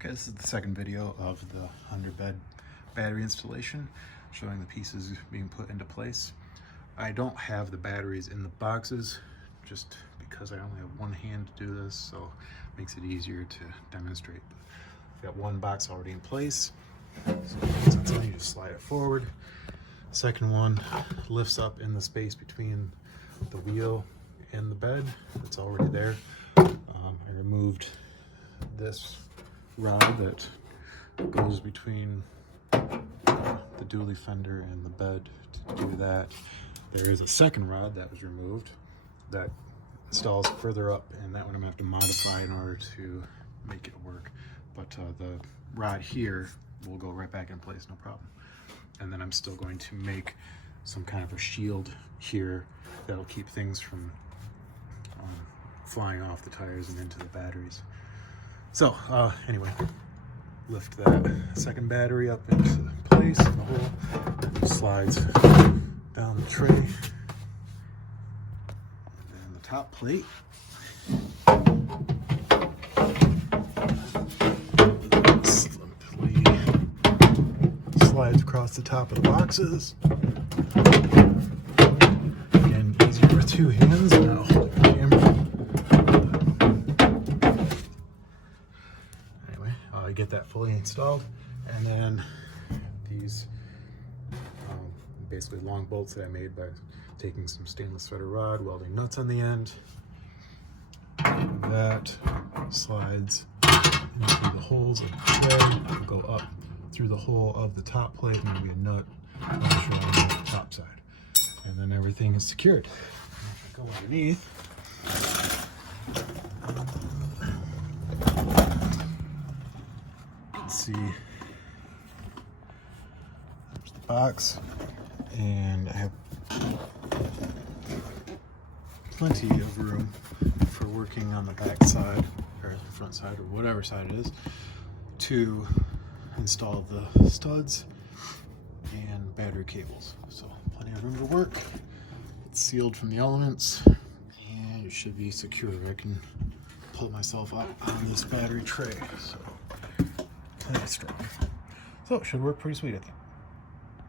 Okay, this is the second video of the underbed battery installation, showing the pieces being put into place. I don't have the batteries in the boxes just because I only have one hand to do this, so it makes it easier to demonstrate. I've got one box already in place, so you just slide it forward. Second one lifts up in the space between the wheel and the bed. It's already there. I removed this rod that goes between the dually fender and the bed to do that. There is a second rod that was removed that installs further up, and that one I'm gonna have to modify in order to make it work. But the rod here will go right back in place, no problem. And then I'm still going to make some kind of a shield here that'll keep things from flying off the tires and into the batteries. So anyway, lift that second battery up into place in the hole. It slides down the tray. And then the top plate. Simply slides across the top of the boxes. Again, easier with two hands. And I'll hold the camera. Get that fully installed, and then these basically long bolts that I made by taking some stainless threaded rod, welding nuts on the end. That slides into the holes of the tray, go up through the hole of the top plate, and there'll be a nut on the top side, and then everything is secured. If I go underneath, see, there's the box, and I have plenty of room for working on the back side or the front side or whatever side it is to install the studs and battery cables. So plenty of room to work. It's sealed from the elements and it should be secure. I can pull myself up on this battery tray. So strong. So it should work pretty sweet, I think.